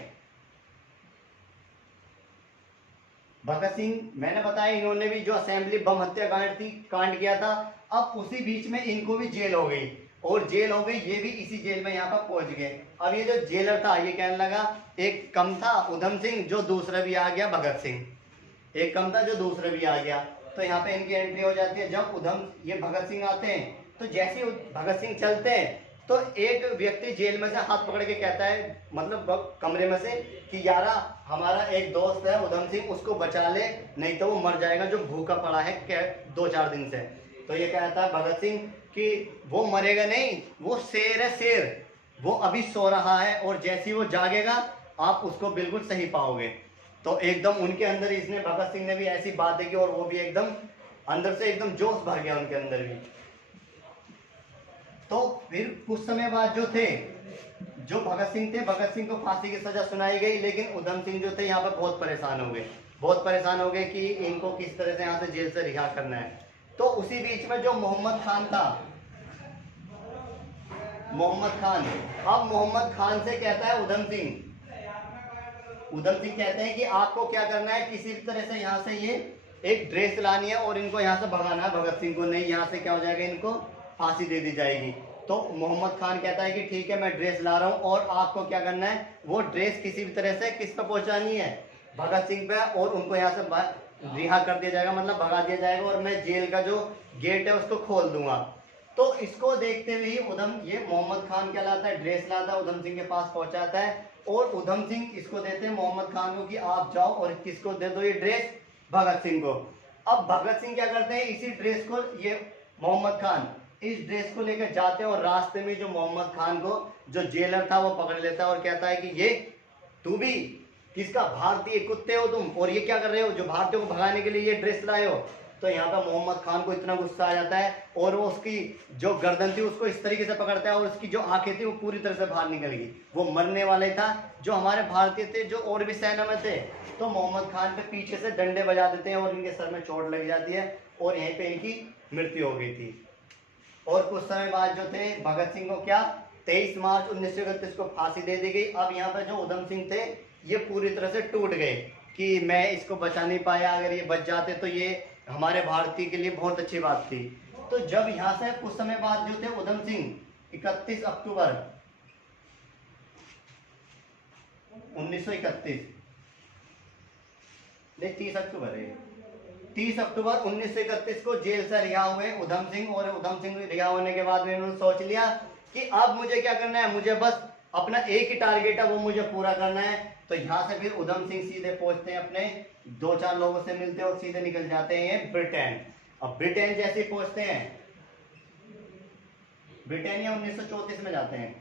भगत सिंह मैंने बताया इन्होंने भी जो असेंबली बम हत्याकांड थी कांड किया था, अब उसी बीच में इनको भी जेल हो गई, और जेल हो गई, ये भी इसी जेल में यहाँ पर पहुंच गए। अब ये जो जेलर था ये कहने लगा, एक कम था उधम सिंह, जो दूसरा भी आ गया भगत सिंह, एक कम था जो दूसरा भी आ गया। तो यहाँ पे इनकी एंट्री हो जाती है। जब ये भगत सिंह आते हैं, तो जैसे ही भगत सिंह चलते हैं तो एक व्यक्ति जेल में से हाथ पकड़ के कहता है, मतलब कमरे में से, कि यारा हमारा एक दोस्त है उधम सिंह, उसको बचा ले, नहीं तो वो मर जाएगा, जो भूखा पड़ा है 2-4 दिन से। तो ये कहता है भगत सिंह कि वो मरेगा नहीं, वो शेर है शेर, वो अभी सो रहा है, और जैसे ही वो जागेगा आप उसको बिल्कुल सही पाओगे। तो एकदम उनके अंदर इसने, भगत सिंह ने भी ऐसी बातें की, और वो भी एकदम अंदर से एकदम जोश भर गया उनके अंदर भी। तो फिर कुछ समय बाद जो थे, जो भगत सिंह थे, भगत सिंह को फांसी की सजा सुनाई गई, लेकिन उधम सिंह जो थे यहाँ पर बहुत परेशान हो गए, बहुत परेशान हो गए कि इनको किस तरह से यहाँ से जेल से रिहा करना है। तो उसी बीच में जो मोहम्मद खान था, मोहम्मद खान, अब मोहम्मद खान से कहता है उधम सिंह कहते हैं कि आपको क्या करना है, किसी भी तरह से यहाँ से ये एक ड्रेस लानी है और इनको यहाँ से भगाना है भगत सिंह को, नहीं यहाँ से क्या हो जाएगा, इनको फांसी दे दी जाएगी। तो मोहम्मद खान कहता है कि ठीक है मैं ड्रेस ला रहा हूँ, और आपको क्या करना है, वो ड्रेस किसी भी तरह से किस पे पहुंचानी है, भगत सिंह पे, और उनको यहाँ से रिहा कर दिया जाएगा, मतलब भगा दिया जाएगा, और मैं जेल का जो गेट है उसको खोल दूंगा। तो इसको देखते हुए ही ये मोहम्मद खान क्या लाता है, ड्रेस लाता है, उधम सिंह के पास पहुंचाता है, और उधम सिंह इसको देते हैं मोहम्मद खान को कि आप जाओ और किसको दे दो ये ड्रेस, भगत सिंह को। अब भगत सिंह क्या करते हैं, इसी ड्रेस को ये मोहम्मद खान इस ड्रेस को लेकर जाते हैं और रास्ते में जो मोहम्मद खान को जो जेलर था वो पकड़ लेता है और कहता है कि ये तू भी किसका, भारतीय कुत्ते हो तुम, और ये क्या कर रहे हो, जो भारतीयों को भगाने के लिए ये ड्रेस लाए हो। तो यहाँ पे मोहम्मद खान को इतना गुस्सा आ जाता है और वो उसकी जो गर्दन थी उसको इस तरीके से पकड़ता है और उसकी जो आंखें थी वो पूरी तरह से बाहर निकल गई, वो मरने वाले था। जो हमारे भारतीय थे जो और भी सेना में थे, तो मोहम्मद खान पे पीछे से डंडे बजा देते हैं और इनके सर में चोट लग जाती है और यहीं पे इनकी मृत्यु हो गई थी। और कुछ समय बाद जो थे भगत सिंह को क्या 23 मार्च 1931 को फांसी दे दी गई। अब यहाँ पर जो उधम सिंह थे ये पूरी तरह से टूट गए कि मैं इसको बचा नहीं पाया, अगर ये बच जाते तो ये हमारे भारतीय के लिए बहुत अच्छी बात थी। तो जब यहाँ से कुछ समय बाद जो थे उधम सिंह 31 अक्टूबर 1931 नहीं 30 अक्टूबर है 30 अक्टूबर 1931 को जेल से रिहा हुए उधम सिंह। और उधम सिंह रिहा होने के बाद में उन्होंने सोच लिया कि अब मुझे क्या करना है, मुझे बस अपना एक ही टारगेट है वो मुझे पूरा करना है। तो यहाँ से फिर उधम सिंह सीधे पहुंचते हैं, अपने 2-4 लोगों से मिलते हैं और सीधे निकल जाते हैं ब्रिटेन। अब ब्रिटेन जैसे पहुंचते हैं, ब्रिटेनिया 1934 में जाते हैं,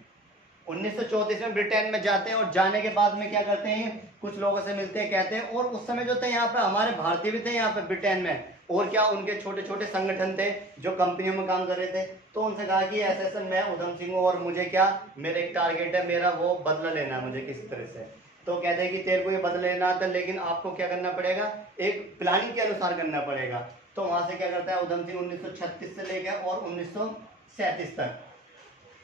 1934 में ब्रिटेन में जाते हैं और जाने के बाद में क्या करते हैं, कुछ लोगों से मिलते हैं, कहते हैं। और उस समय जो थे यहाँ पे हमारे भारतीय भी थे यहाँ पे ब्रिटेन में, और क्या उनके छोटे छोटे संगठन थे जो कंपनियों में काम कर रहे थे। तो उनसे कहा कि ऐसे ऐसे मैं उधम सिंह हूँ और मुझे क्या, मेरा एक टारगेट है, मेरा वो बदला लेना है मुझे किसी तरह से। तो कहते हैं कि तेरे को ये बदला लेना था, लेकिन आपको क्या करना पड़ेगा, एक प्लानिंग के अनुसार करना पड़ेगा। तो वहां से क्या करता है उधम सिंह 1936 से लेकर और 1937 तक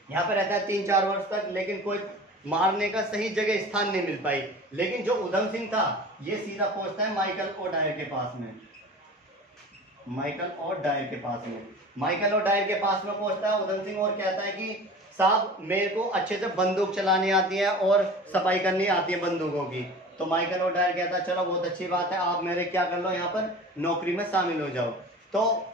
यहाँ पे रहता है 3-4 वर्ष तक, लेकिन कोई मारने का सही जगह स्थान नहीं मिल पाई। लेकिन जो उधम सिंह था ये सीधा पहुंचता है माइकल ओडायर के पास में, माइकल ओडायर के पास में, माइकल ओडायर के पास में पहुंचता है उधम सिंह और कहता है कि साहब मेरे को अच्छे से बंदूक चलानी आती है और सफाई करनी आती है बंदूकों की। तो माइकल ओडायर कहता है चलो बहुत अच्छी बात है, आप मेरे क्या कर लो यहाँ पर नौकरी में शामिल हो जाओ। तो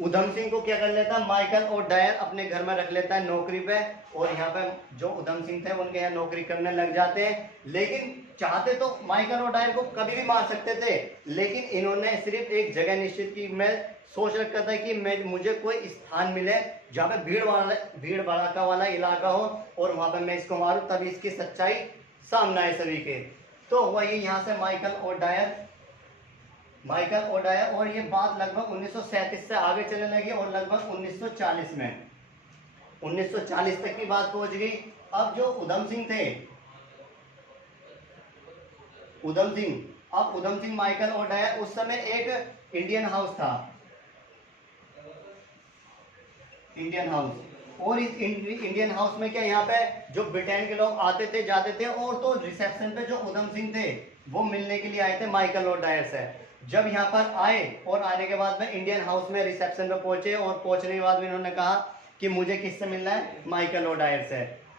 उधम सिंह को क्या कर लेता है माइकल ओडायर अपने घर में रख लेता है नौकरी पे, और यहाँ पे जो उधम सिंह थे उनके यहाँ नौकरी करने लग जाते हैं। लेकिन चाहते तो माइकल ओडायर को कभी भी मार सकते थे, लेकिन इन्होंने सिर्फ एक जगह निश्चित की, मैं सोच रखा था कि मुझे कोई स्थान मिले जहाँ पे भीड़ भड़ाका वाला इलाका हो और वहां पे मैं इसको मारूं, तभी इसकी सच्चाई सामने आए सभी के। तो वही यहाँ से माइकल ओडायर, और ये बात लगभग 1937 से आगे चलने लगी और लगभग 1940 में 1940 तक की बात पहुंच गई। अब जो उधम सिंह थे, उधम सिंह माइकल ओडायर, उस समय एक इंडियन हाउस था, इंडियन हाउस। और इस इंडियन हाउस में क्या यहाँ पे जो ब्रिटेन के लोग आते थे जाते थे, और तो रिसेप्शन पे जो उधम सिंह थे वो मिलने के लिए आए थे माइकल ओडायर से। जब यहाँ पर आए और आने के बाद में इंडियन हाउस में रिसेप्शन पे पहुंचे, और पहुंचने के बाद में इन्होंने कहा कि मुझे किससे मिलना है, माइकल ओडायर से।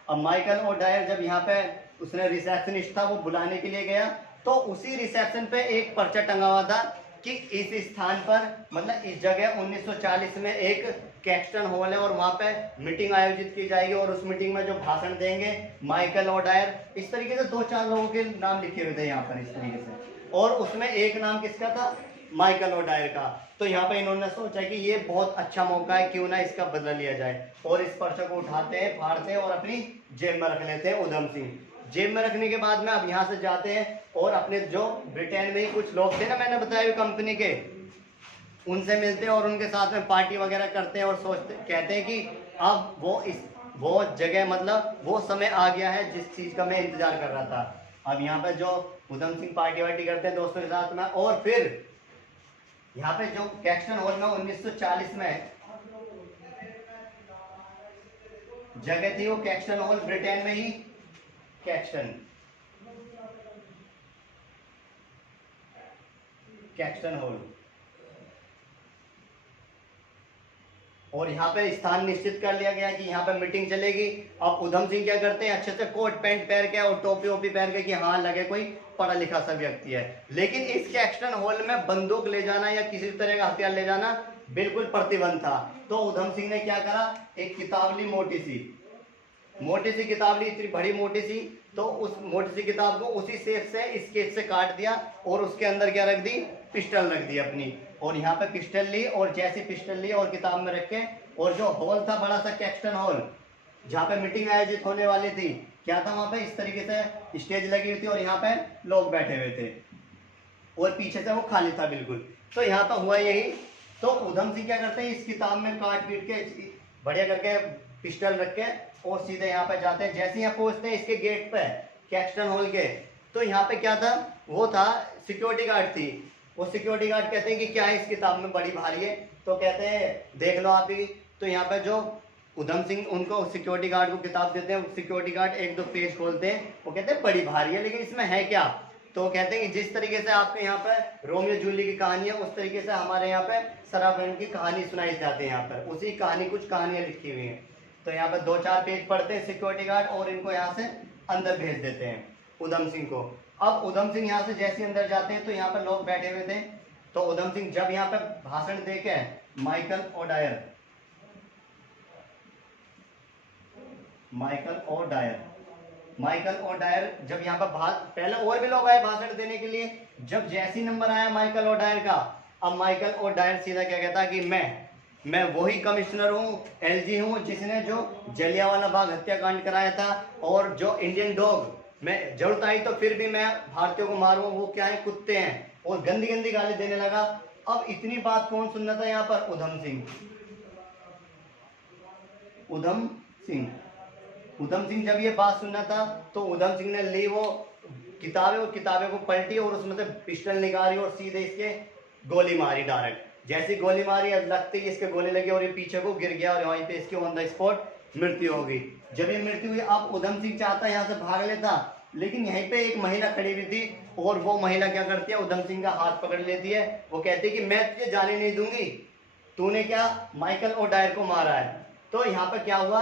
अब माइकल ओडायर जब यहाँ पे उसने रिसेप्शनिस्ट था वो बुलाने के लिए गया, तो उसी रिसेप्शन पे एक पर्चा टंगा हुआ था कि इस स्थान पर, मतलब इस जगह 1940 में एक कैक्सटन हॉल है और वहां पे मीटिंग आयोजित की जाएगी और उस मीटिंग में जो भाषण देंगे माइकल ओडायर। इस तरीके से 2-4 लोगों के नाम लिखे हुए थे यहाँ पर इस तरीके से, और उसमें एक नाम किसका था, माइकल ओडायर का। तो यहाँ पे इन्होंने सोचा कि ये बहुत अच्छा मौका है, क्यों ना इसका बदला लिया जाए, और इस पर्चे को उठाते हैं, फाड़ते हैं और अपनी जेब में रख लेते हैं उधम सिंह। जेब में रखने के बाद में अब यहाँ से जाते हैं और अपने जो ब्रिटेन में ही कुछ लोग थे ना, मैंने बताया कंपनी के, उनसे मिलते हैं और उनके साथ में पार्टी वगैरह करते हैं और कहते हैं कि अब वो जगह, मतलब वो समय आ गया है जिस चीज़ का मैं इंतजार कर रहा था। अब यहाँ पे जो उधम सिंह पार्टी वार्टी करते हैं दोस्तों के साथ में, और फिर यहाँ पे जो कैक्सटन हॉल में 1940 में जगह थी, वो कैक्सटन हॉल ब्रिटेन में ही कैक्सटन हॉल, और यहाँ पे स्थान निश्चित कर लिया गया कि यहाँ पे मीटिंग चलेगी। अब उधम सिंह क्या करते हैं, अच्छे से कोट पैंट पहन के और टोपी वोपी पहन के कि हाँ लगे कोई पढ़ा लिखा सा व्यक्ति है। लेकिन इस कैक्सटन हॉल में बंदूक ले जाना या किसी तरह का हथियार ले जाना बिल्कुल प्रतिबंध था। तो उधम सिंह ने क्या करा, एक किताब ली, मोटी सी किताब ली, इतनी बड़ी मोटी सी, तो उस मोटी सी किताब को उसी शेप से स्केच से काट दिया और उसके अंदर क्या रख दी, पिस्टल रख दी अपनी, और यहाँ पे पिस्टल ली, और जैसी पिस्टल ली और किताब में रखे, और जो हॉल था बड़ा सा कैक्सटन हॉल जहाँ पे मीटिंग आयोजित होने वाली थी, क्या था वहां पे इस तरीके से स्टेज लगी हुई थी और यहाँ पे लोग बैठे हुए थे और पीछे से वो खाली था बिल्कुल। तो यहाँ पे हुआ यही। तो उधम सिंह क्या करते हैं, इस किताब में काट पीट के बढ़िया करके पिस्टल रख के और सीधे यहाँ पे जाते हैं। जैसे यहाँ पहुंचते हैं इसके गेट पे कैक्सटन हॉल के, तो यहाँ पे क्या था, वो था सिक्योरिटी गार्ड थी। वो सिक्योरिटी गार्ड कहते हैं कि क्या है इस किताब में, बड़ी भारी है। तो कहते हैं देख लो आप ही। तो यहाँ पे जो उधम सिंह उनको सिक्योरिटी गार्ड को किताब देते हैं, सिक्योरिटी गार्ड एक दो पेज खोलते हैं, वो कहते हैं बड़ी भारी है लेकिन इसमें है क्या। तो कहते हैं कि जिस तरीके से आपके यहाँ पे रोमियो जूली की कहानी है, उस तरीके से हमारे यहाँ पे सराबन की कहानी सुनाई जाती है। यहाँ पर उसी कहानी कुछ कहानियां लिखी हुई हैं। तो यहाँ पर 2-4 पेज पढ़ते हैं सिक्योरिटी गार्ड और इनको यहाँ से अंदर भेज देते हैं उधम सिंह को। अब उधम सिंह यहाँ से जैसे अंदर जाते हैं तो यहाँ पर लोग बैठे हुए थे। तो उधम सिंह जब यहाँ पे भाषण देके माइकल ओडायर जब यहाँ पर पहले और भी लोग आए भाषण देने के लिए। जब जैसी नंबर आया माइकल ओडायर का, अब माइकल ओडायर सीधा क्या कहता कि मैं वही कमिश्नर हूँ, एलजी हूँ, जिसने जो जलियांवाला बाग हत्याकांड कराया था, और जो इंडियन डॉग, मैं जरूरत आई तो फिर भी मैं भारतीयों को मारूंगा, वो क्या है, कुत्ते हैं, और गंदी गंदी गाली देने लगा। अब इतनी बात कौन सुन रहा था यहाँ पर, उधम सिंह जब ये बात सुनना था तो उधम सिंह ने ली वो किताबें को पलटी और उसमें से पिस्टल निकाली और सीधे इसके गोली मारी डायरेक्ट। जैसी गोली मारी, लगते ही इसके गोली लगी और ये पीछे को गिर गया और वहीं पे इसकी ऑन द स्पॉट मृत्यु हो गई। जब ये मृत्यु हुई, अब उधम सिंह चाहता यहाँ से भाग लेता, लेकिन यहीं पे एक महिला खड़ी हुई थी और वो महिला क्या करती है, उधम सिंह का हाथ पकड़ लेती है। वो कहती है कि मैं तुझे जाने नहीं दूंगी, तूने क्या माइकल ओडायर को मारा है। तो यहाँ पर क्या हुआ,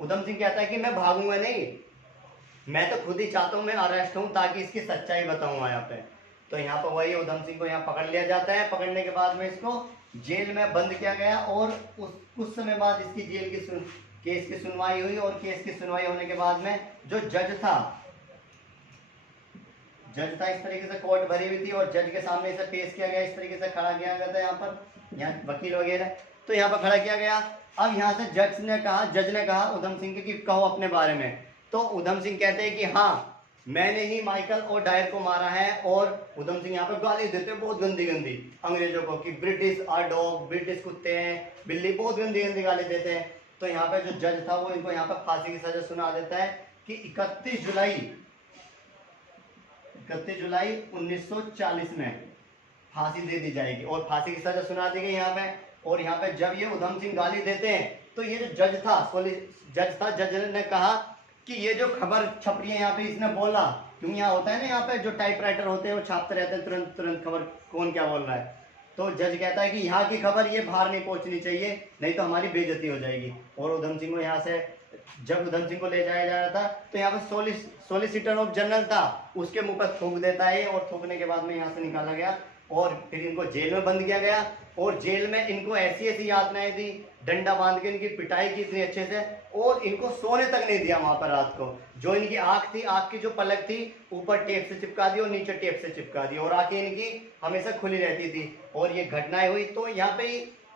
उधम सिंह कहता है कि मैं भागूंगा नहीं, मैं तो खुद ही चाहता हूँ मैं अरेस्ट हूँ ताकि इसकी सच्चाई बताऊंगा यहाँ पे। तो यहाँ पर वही उधम सिंह को यहाँ पकड़ लिया जाता है। पकड़ने के बाद में इसको जेल में बंद किया गया और कुछ समय बाद इसकी केस की सुनवाई हुई। और केस की सुनवाई होने के बाद में जो जज था इस तरीके से कोर्ट भरी हुई थी और जज के सामने इसे पेश किया गया, इस तरीके से खड़ा किया गया था यहाँ पर, यहाँ वकील वगैरह, तो यहाँ पर खड़ा किया गया। अब यहाँ से जज ने कहा उधम सिंह कि कहो अपने बारे में। तो उधम सिंह कहते हैं कि हाँ, मैंने ही माइकल ओडायर को मारा है। और उधम सिंह यहाँ पर गाली देते हैं बहुत गंदी गंदी अंग्रेजों को कि ब्रिटिश आर डॉग, ब्रिटिश कुत्ते हैं, बिल्ली, बहुत गंदी गंदी गाली देते हैं। तो यहाँ पे जो जज था वो इनको यहाँ पर फांसी की सजा सुना देता है कि 31 जुलाई 1940 में फांसी दे दी जाएगी और फांसी की सजा सुना दी गई यहाँ पे। और यहाँ पे जब ये उधम सिंह गाली देते हैं तो ये जो जज ने कहा कि ये जो खबर छप रही है यहाँ पे, इसने बोला, क्योंकि यहाँ होता है ना, यहाँ पे जो टाइपराइटर होते हैं वो छापते रहते हैं तुरंत खबर कौन क्या बोल रहा है। तो जज कहता है कि यहाँ की खबर ये बाहर नहीं पहुंचनी चाहिए, नहीं तो हमारी बेइज्जती हो जाएगी। और उधम सिंह को यहाँ से, जब उधम सिंह को ले जाया जा रहा था तो यहाँ पे सोलिसिटर ऑफ जनरल था, उसके मुंह पर थूक देता है और थूकने के बाद में यहाँ से निकाला गया और फिर इनको जेल में बंद किया गया। और जेल में इनको ऐसी यातनाएं दी, डंडा बांध के इनकी पिटाई की इतनी अच्छे से, और इनको सोने तक नहीं दिया वहां पर रात को। जो इनकी आंख थी, आंख की जो पलक थी, ऊपर टेप से चिपका दी और नीचे टेप से चिपका दी और आंखें इनकी हमेशा खुली रहती थी। और ये घटनाएं हुई तो यहाँ पे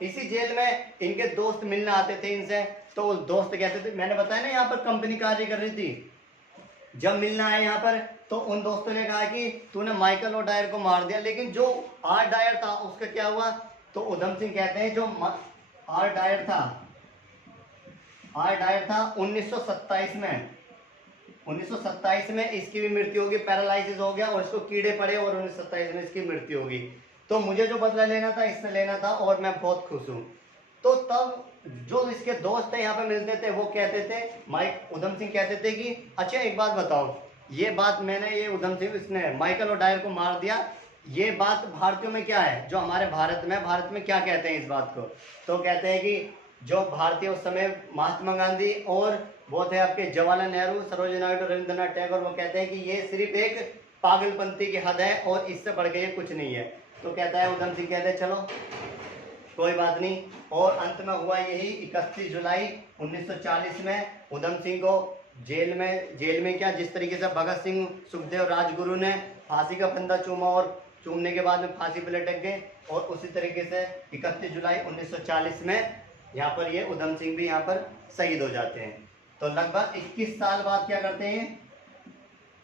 इसी जेल में इनके दोस्त मिलने आते थे इनसे। तो दोस्त कहते थे, मैंने बताया ना यहाँ पर कंपनी कार्य कर रही थी, जब मिलना आए यहाँ पर तो उन दोस्तों ने कहा कि तूने माइकल ओडायर को मार दिया, लेकिन जो आर डायर था उसका क्या हुआ। तो उधम सिंह कहते हैं जो आर डायर था 1927 में इसकी भी मृत्यु होगी, पैरालाइसिस हो गया और इसको कीड़े पड़े और 1927 में इसकी मृत्यु होगी। तो मुझे जो बदला लेना था इससे लेना था और मैं बहुत खुश हूँ। तो तब जो इसके दोस्त थे यहाँ पे मिलते थे, वो कहते थे, उधम सिंह कहते थे कि अच्छा एक बात बताओ, ये बात मैंने, ये उधम सिंह इसने माइकल ओडायर को मार दिया, ये बात भारतीयों में क्या है, जो हमारे भारत में क्या कहते हैं इस बात को। तो कहते हैं कि जो भारतीय उस समय महात्मा गांधी और वो थे आपके जवाहरलाल नेहरू, सरोजिनी नायडू, रविंद्रनाथ टैगोर, वो कहते हैं कि ये सिर्फ एक पागलपंती की हद है और इससे बढ़ के ये कुछ नहीं है। तो कहता है उधम सिंह, कहते हैं चलो कोई बात नहीं। और अंत में हुआ यही, 31 जुलाई 1940 में उधम सिंह को जेल में क्या, जिस तरीके से भगत सिंह, सुखदेव, राजगुरु ने फांसी का फंदा चूमने के बाद में फांसी पे लटक गए। और उसी तरीके से 31 जुलाई 1940 में यहाँ पर ये उधम सिंह भी यहाँ पर शहीद हो जाते हैं। तो लगभग 21 साल बाद क्या करते हैं,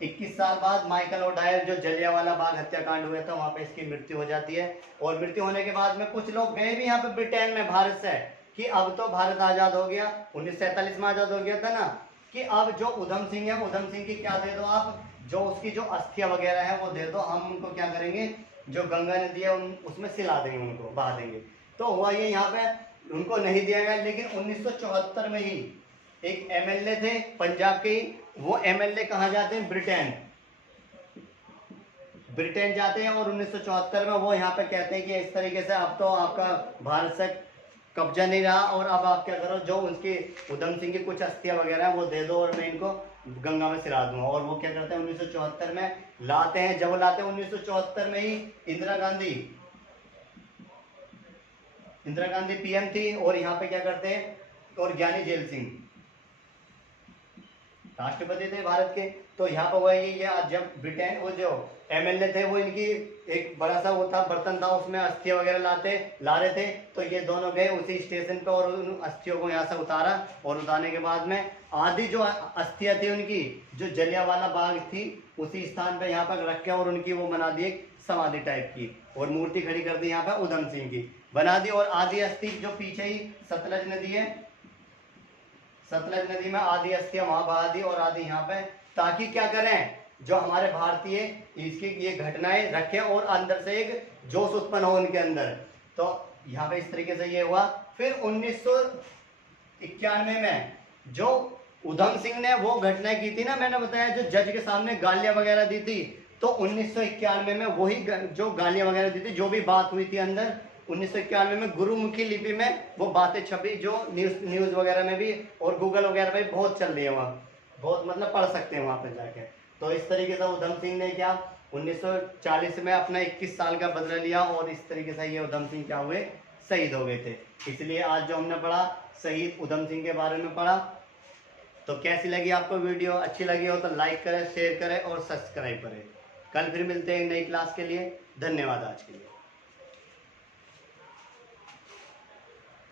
21 साल बाद माइकल ओडायर, जो जलियांवाला बाग हत्याकांड हुआ था, वहां पे इसकी मृत्यु हो जाती है। और मृत्यु होने के बाद में कुछ लोग गए भी यहाँ पे ब्रिटेन में भारत से कि अब तो भारत आजाद हो गया, 1947 में आजाद हो गया था ना, कि अब जो उधम सिंह है, उधम सिंह की क्या दे दो आप, जो उसकी जो अस्थियां वगैरह है वो दे दो, हम उनको क्या करेंगे, जो गंगा नदी है उसमें सिला देंगे, उनको बहा देंगे। तो हुआ ये यहाँ पे उनको नहीं दिया गया। लेकिन 1974 में ही एक एमएलए थे पंजाब के, वो एमएलए कहाँ जाते हैं, ब्रिटेन जाते हैं। और 1974 में वो यहाँ पे कहते हैं कि इस तरीके से अब तो आपका भारत से कब्जा नहीं रहा, और अब आप क्या करो, जो उनकी उधम सिंह की कुछ अस्थियां वगैरह है वो दे दो और मैं इनको गंगा में सिरा दूंगा। और वो क्या करते हैं, 1974 में लाते हैं। जब वो लाते हैं 1974 में ही इंदिरा गांधी पीएम थी, और यहाँ पे क्या करते हैं, और ज्ञानी जेल सिंह राष्ट्रपति थे भारत के। तो यहाँ पर वही ये जब ब्रिटेन, वो जो एमएलए थे वो इनकी एक बड़ा सा वो था, बर्तन था, उसमें अस्थियां वगैरह ला रहे थे। तो ये दोनों गए उसी स्टेशन पे और उन अस्थियों को यहाँ से उतारा। और उतारने के बाद में आधी जो अस्थियां थी उनकी, जो जलियांवाला बाग थी, उसी स्थान पे यहाँ पर रख के और उनकी वो बना दी एक समाधि टाइप की, और मूर्ति खड़ी कर दी यहाँ पे उधम सिंह की बना दी। और आधी अस्थि जो पीछे ही सतलज नदी है, सतलज नदी में आधी अस्थियां वहां बहा दी और आधी यहाँ पे, ताकि क्या करें, जो हमारे भारतीय इसकी ये घटनाएं रखें और अंदर से एक जोश उत्पन्न हो उनके अंदर। तो यहाँ पे इस तरीके से ये हुआ। फिर 1991 में जो उधम सिंह ने वो घटनाएं की थी ना, मैंने बताया, जो जज के सामने गालियां वगैरह दी थी, तो 1991 में वही जो गालियां वगैरह दी थी, जो भी बात हुई थी अंदर, 1991 में गुरुमुखी लिपि में वो बातें छपी, जो न्यूज वगैरह में भी और गूगल वगैरह में भी बहुत चल रही है, वहाँ बहुत मतलब पढ़ सकते हैं वहाँ पे जाके। तो इस तरीके से उधम सिंह ने क्या 1940 में अपना 21 साल का बदला लिया, और इस तरीके से ये उधम सिंह क्या हुए, शहीद हो गए थे। इसलिए आज जो हमने पढ़ा शहीद उधम सिंह के बारे में पढ़ा। तो कैसी लगी आपको वीडियो, अच्छी लगी हो तो लाइक करें, शेयर करें और सब्सक्राइब करें। कल फिर मिलते हैं नई क्लास के लिए। धन्यवाद आज के लिए।